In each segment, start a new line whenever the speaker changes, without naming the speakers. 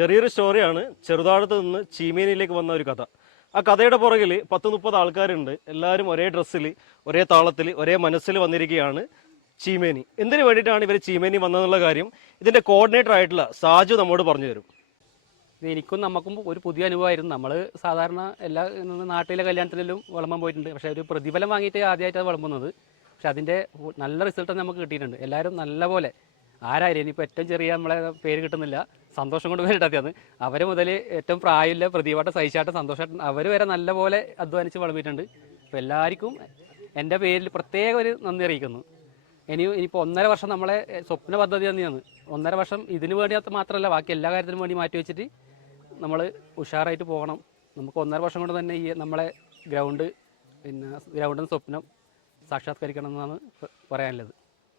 ചെറിയൊരു സ്റ്റോറിയാണ് ചെറുതാഴത്ത് നിന്ന് ചീമേനിയിലേക്ക് വന്ന ഒരു കഥ. ആ കഥയുടെ പുറകിൽ പത്ത് മുപ്പത് ആൾക്കാരുണ്ട്. എല്ലാവരും ഒരേ ഡ്രസ്സിൽ ഒരേ താളത്തിൽ ഒരേ മനസ്സിൽ വന്നിരിക്കുകയാണ് ചീമേനി. എന്തിനു വേണ്ടിയിട്ടാണ് ഇവർ ചീമേനി വന്നതെന്നുള്ള കാര്യം ഇതിന്റെ കോർഡിനേറ്റർ ആയിട്ടുള്ള സാജു നമ്മോട് പറഞ്ഞു തരും.
എനിക്കും നമുക്കും ഒരു പുതിയ അനുഭവമായിരുന്നു. നമ്മൾ സാധാരണ എല്ലാ നാട്ടിലെ കല്യാണത്തിലും വിളമ്പാൻ പോയിട്ടുണ്ട്. പക്ഷേ ഒരു പ്രതിഫലം വാങ്ങിയിട്ട് ആദ്യമായിട്ടാണ് വിളമ്പുന്നത്. പക്ഷെ അതിന്റെ നല്ല റിസൾട്ട് നമുക്ക് കിട്ടിയിട്ടുണ്ട്. എല്ലാവരും നല്ലപോലെ ആരായാലും ഇനിയിപ്പോൾ ഏറ്റവും ചെറിയ നമ്മളെ പേര് കിട്ടുന്നില്ല. സന്തോഷം കൊണ്ട് പേരിട്ടാത്തിയാണ് അവർ മുതൽ ഏറ്റവും പ്രായമില്ല പ്രതിഭാട്ട സഹിച്ചാട്ടം സന്തോഷമായിട്ട് അവർ വരെ നല്ലപോലെ അധ്വാനിച്ച് വളർന്നിട്ടുണ്ട്. അപ്പോൾ എല്ലാവർക്കും എന്റെ പേരിൽ പ്രത്യേക ഒരു നന്ദി അറിയിക്കുന്നു. ഇനി ഇനിയിപ്പോൾ ഒന്നര വർഷം നമ്മളെ സ്വപ്ന പദ്ധതി തന്നെയാണ്. ഒന്നര വർഷം ഇതിനു വേണ്ടി മാത്രമല്ല ബാക്കി എല്ലാ കാര്യത്തിനും വേണ്ടി മാറ്റി വെച്ചിട്ട് നമ്മൾ ഉഷാറായിട്ട് പോകണം. നമുക്ക് ഒന്നര വർഷം കൊണ്ട് തന്നെ ഈ നമ്മളെ ഗ്രൗണ്ട് പിന്നെ ഗ്രൗണ്ടിന്റെ സ്വപ്നം സാക്ഷാത്കരിക്കണം എന്നാണ് പറയാനുള്ളത്.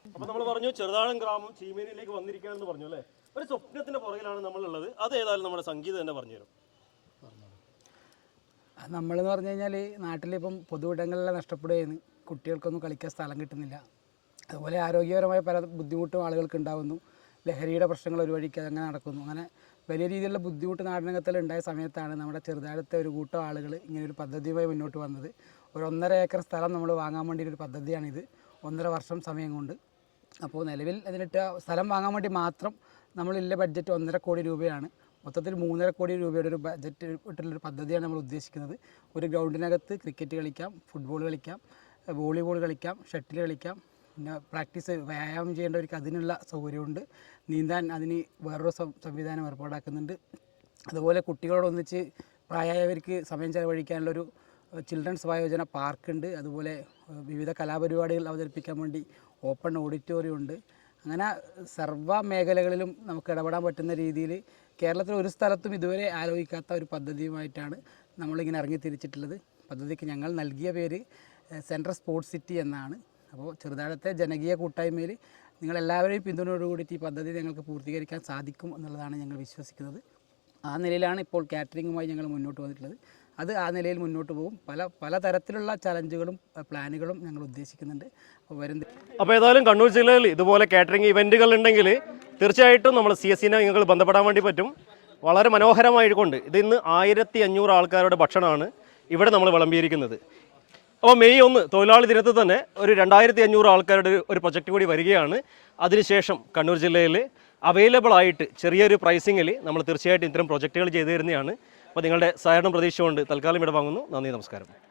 അപ്പോൾ നമ്മൾ പറഞ്ഞു ചെറുതാഴം ഗ്രാമം ചീമേനിയിലേക്ക് വന്നിരിക്കുകയാണെന്ന് പറഞ്ഞു അല്ലേ? ഒരു സ്വപ്നത്തിന്റെ പുറകിലാണ് നമ്മളുള്ളത്. അത് ഏതായാലും നമ്മുടെ സംഗീതം തന്നെ പറഞ്ഞു തരും
നമ്മളെന്ന് പറഞ്ഞു കഴിഞ്ഞാൽ നാട്ടിലിപ്പം പൊതുവിടങ്ങളിലെ നഷ്ടപ്പെടുകയാണ്. കുട്ടികൾക്കൊന്നും കളിക്കാൻ സ്ഥലം കിട്ടുന്നില്ല. അതുപോലെ ആരോഗ്യപരമായ പല ബുദ്ധിമുട്ടും ആളുകൾക്ക് ഉണ്ടാകുന്നു ലഹരിയുടെ പ്രശ്നങ്ങൾ ഒരു വഴിക്ക് അങ്ങനെ നടക്കുന്നു. അങ്ങനെ വലിയ രീതിയിലുള്ള ബുദ്ധിമുട്ട് നാടിനകത്തിൽ ഉണ്ടായ സമയത്താണ് നമ്മുടെ ചെറുതാഴത്തെ ഒരു കൂട്ടം ആളുകൾ ഇങ്ങനെ ഒരു പദ്ധതിയുമായി മുന്നോട്ട് വന്നത്. ഒരു ഒന്നര ഏക്കർ സ്ഥലം നമ്മൾ വാങ്ങാൻ വേണ്ടി ഒരു പദ്ധതിയാണിത്. ഒന്നര വർഷം സമയം കൊണ്ട്. അപ്പോൾ നിലവിൽ അതിനിട്ട് സ്ഥലം വാങ്ങാൻ വേണ്ടി മാത്രം നമ്മളില്ല ബഡ്ജറ്റ് ഒന്നര കോടി രൂപയാണ്. മൊത്തത്തിൽ മൂന്നര കോടി രൂപയുടെ ഒരു ബഡ്ജറ്റ് ഇട്ടുള്ളൊരു പദ്ധതിയാണ് നമ്മൾ ഉദ്ദേശിക്കുന്നത്. ഒരു ഗ്രൗണ്ടിനകത്ത് ക്രിക്കറ്റ് കളിക്കാം ഫുട്ബോൾ കളിക്കാം വോളിബോൾ കളിക്കാം ഷട്ടിൽ കളിക്കാം. പിന്നെ പ്രാക്ടീസ് വ്യായാമം ചെയ്യേണ്ടവർക്ക് അതിനുള്ള സൗകര്യമുണ്ട്. നീന്താൻ അതിന് വേറൊരു സംവിധാനം ഏർപ്പാടാക്കുന്നുണ്ട്. അതുപോലെ കുട്ടികളോടൊന്നിച്ച് പ്രായമായവർക്ക് സമയം ചെലവഴിക്കാനുള്ളൊരു ചിൽഡ്രൻസ് വയോജന പാർക്കുണ്ട്. അതുപോലെ വിവിധ കലാപരിപാടികൾ അവതരിപ്പിക്കാൻ വേണ്ടി ഓപ്പൺ ഓഡിറ്റോറിയം ഉണ്ട്. അങ്ങനെ സർവ മേഖലകളിലും നമുക്ക് ഇടപെടാൻ പറ്റുന്ന രീതിയിൽ കേരളത്തിൽ ഒരു സ്ഥലത്തും ഇതുവരെ ആലോചിക്കാത്ത ഒരു പദ്ധതിയുമായിട്ടാണ് നമ്മളിങ്ങനെ ഇറങ്ങി തിരിച്ചിട്ടുള്ളത്. പദ്ധതിക്ക് ഞങ്ങൾ നൽകിയ പേര് സെൻട്രൽ സ്പോർട്സ് സിറ്റി എന്നാണ്. അപ്പോൾ ചെറുതാഴത്തെ ജനകീയ കൂട്ടായ്മയിൽ നിങ്ങളെല്ലാവരെയും പിന്തുണയോടുകൂടിയിട്ട് ഈ പദ്ധതി ഞങ്ങൾക്ക് പൂർത്തീകരിക്കാൻ സാധിക്കും എന്നുള്ളതാണ് ഞങ്ങൾ വിശ്വസിക്കുന്നത്. ആ നിലയിലാണ് ഇപ്പോൾ കാറ്ററിങ്ങുമായി ഞങ്ങൾ മുന്നോട്ട് വന്നിട്ടുള്ളത്. അത് ആ നിലയിൽ മുന്നോട്ട് പോകും. പല പല തരത്തിലുള്ള ചലഞ്ചുകളും പ്ലാനുകളും ഞങ്ങൾ ഉദ്ദേശിക്കുന്നുണ്ട്. അപ്പോൾ വരും
അപ്പോൾ ഏതായാലും കണ്ണൂർ ജില്ലയിൽ ഇതുപോലെ കാറ്ററിംഗ് ഇവന്റുകൾ ഉണ്ടെങ്കിൽ തീർച്ചയായിട്ടും നമ്മൾ സി എസ് സിനെ ബന്ധപ്പെടാൻ വേണ്ടി പറ്റും. വളരെ മനോഹരമായിക്കൊണ്ട് ഇത് ഇന്ന് ആയിരത്തി അഞ്ഞൂറ് ആൾക്കാരുടെ ഭക്ഷണമാണ് ഇവിടെ നമ്മൾ വിളമ്പിയിരിക്കുന്നത്. അപ്പോൾ മെയ് ഒന്ന് തൊഴിലാളി ദിനത്തിൽ തന്നെ ഒരു രണ്ടായിരത്തി അഞ്ഞൂറ് ആൾക്കാരുടെ ഒരു പ്രൊജക്റ്റ് കൂടി വരികയാണ്. അതിനുശേഷം കണ്ണൂർ ജില്ലയിൽ അവൈലബിൾ ആയിട്ട് ചെറിയൊരു പ്രൈസിങ്ങിൽ നമ്മൾ തീർച്ചയായിട്ടും ഇത്തരം പ്രൊജക്റ്റുകൾ ചെയ്തു തരുന്നതാണ്. അപ്പോൾ നിങ്ങളുടെ സഹകരണം പ്രതീക്ഷിച്ചുകൊണ്ട് തൽക്കാലം ഇവിടെ വാങ്ങുന്നു. നന്ദി നമസ്കാരം.